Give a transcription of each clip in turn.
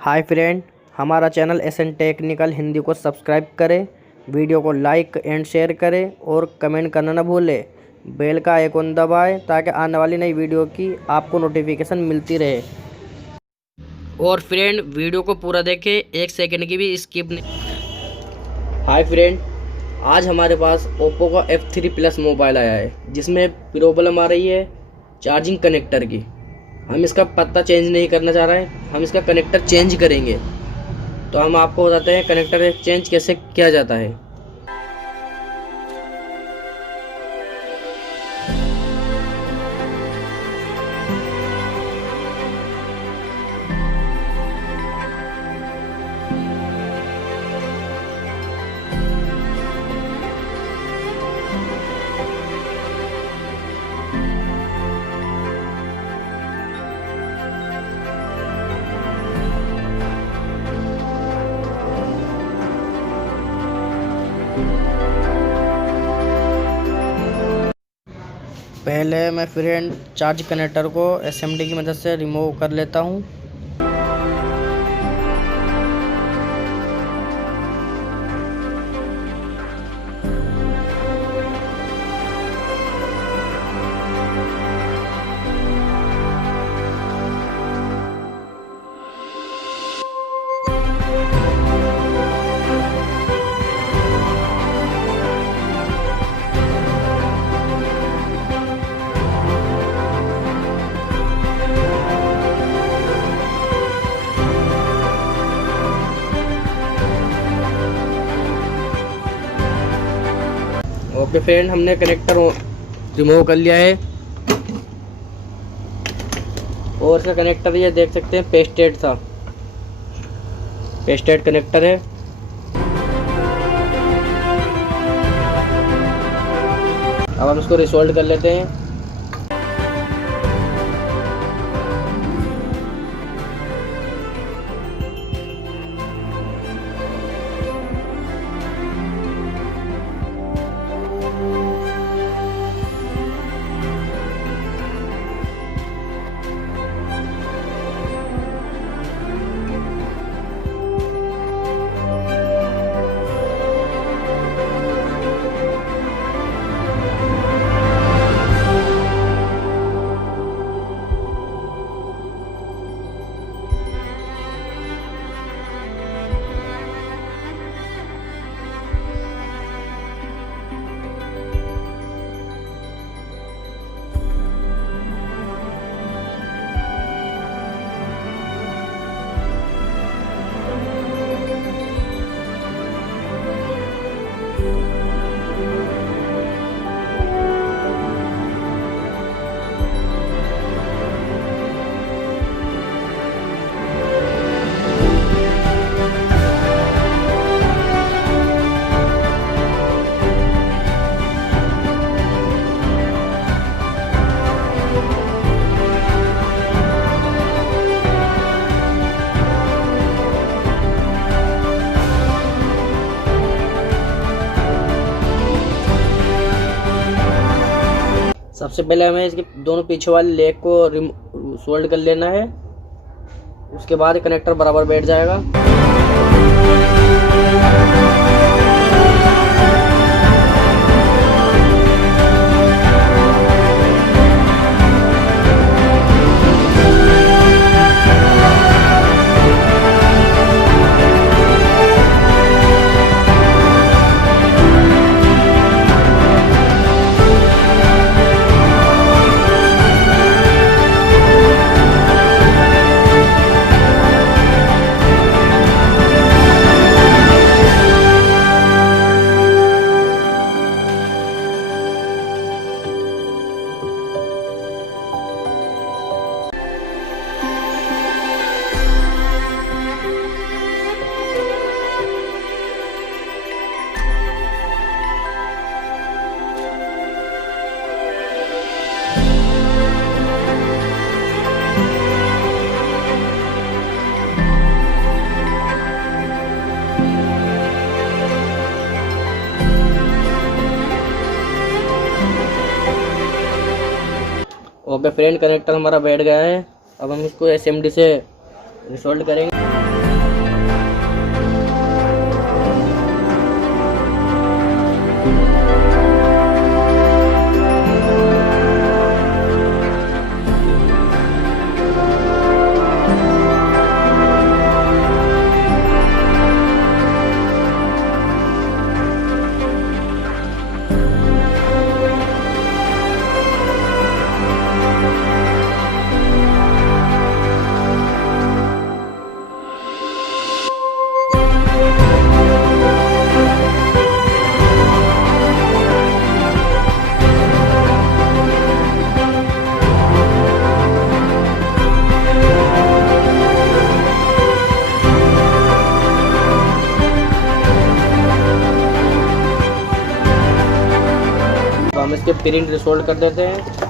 Hi friend, हमारा channel SN technical Hindi को subscribe करें, वीडियो को लाइक एंड शेयर करें और कमेंट करना न भूलें। बेल का आइकन दबाएं ताकि आने वाली नई वीडियो की आपको नोटिफिकेशन मिलती रहे। और फ्रेंड, वीडियो को पूरा देखें, एक सेकंड की भी स्किप नहीं। हाय फ्रेंड, आज हमारे पास ओप्पो का F3 प्लस मोबाइल आया है जिसमें प्रॉब्लम आ रही है चार्जिंग कनेक्टर की। हम इसका पत्ता चेंज नहीं करना चाह रहे हैं, हम इसका कनेक्टर चेंज करेंगे। तो हम आपको बताते हैं कनेक्टर चेंज कैसे किया जाता है। पहले मैं फ्रेंड चार्ज कनेक्टर को SMD की मदद से रिमूव कर लेता हूँ। ओके फ्रेंड, हमने कनेक्टर रिमूव कर लिया है और इसका कनेक्टर ये देख सकते हैं पेस्टेड था, पेस्टेड कनेक्टर है। अब हम इसको रिसोल्ड कर लेते हैं। सबसे पहले हमें इसके दोनों पीछे वाले लेग को सोल्ड कर लेना है, उसके बाद कनेक्टर बराबर बैठ जाएगा। ओके फ्रेंड, कनेक्टर हमारा बैठ गया है। अब हम इसको SMD से रिसोल्ड करेंगे। इसके प्रिंट रिसोल्ड कर देते हैं।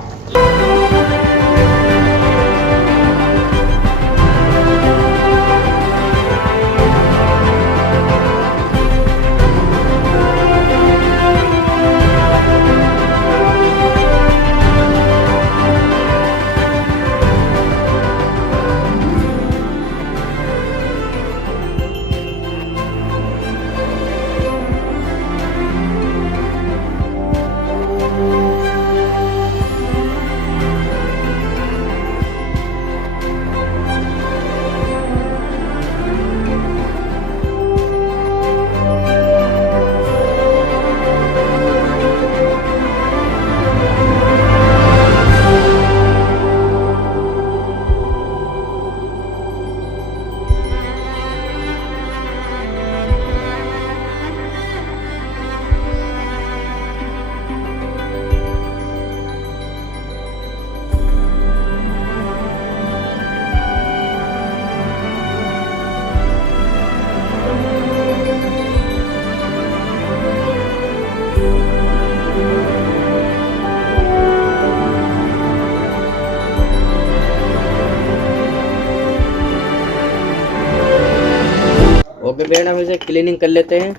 ओके फ्रेंड, हम इसे क्लीनिंग कर लेते हैं।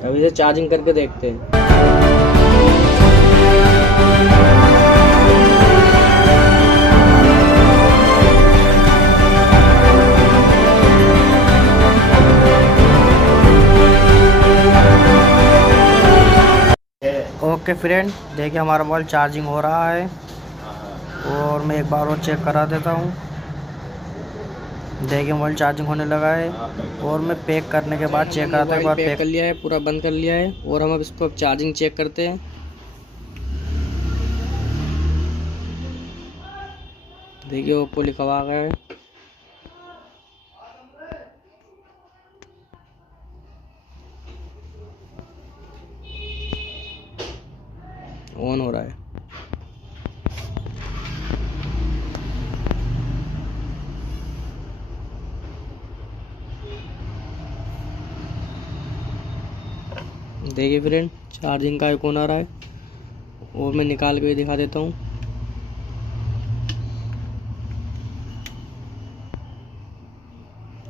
अब इसे चार्जिंग करके देखते हैं। ओके फ्रेंड, देखिए हमारा मोबाइल चार्जिंग हो रहा है और मैं एक बार और चेक करा देता हूँ। देखिए मोबाइल चार्जिंग होने लगा है और मैं पैक करने के बाद चेक कराता हूँ। एक बार पैक कर लिया है, पूरा बंद कर लिया है और हम अब इसको चार्जिंग चेक करते हैं। देखिए ओप्पो लिखा हुआ आ गया है। ऑन हो रहा है। देखिए फ्रेंड, चार्जिंग का आइकॉन आ रहा है और मैं निकाल के भी दिखा देता हूँ।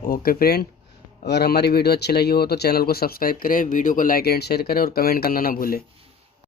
ओके फ्रेंड, अगर हमारी वीडियो अच्छी लगी हो तो चैनल को सब्सक्राइब करें, वीडियो को लाइक एंड शेयर करें और कमेंट करना ना भूलें।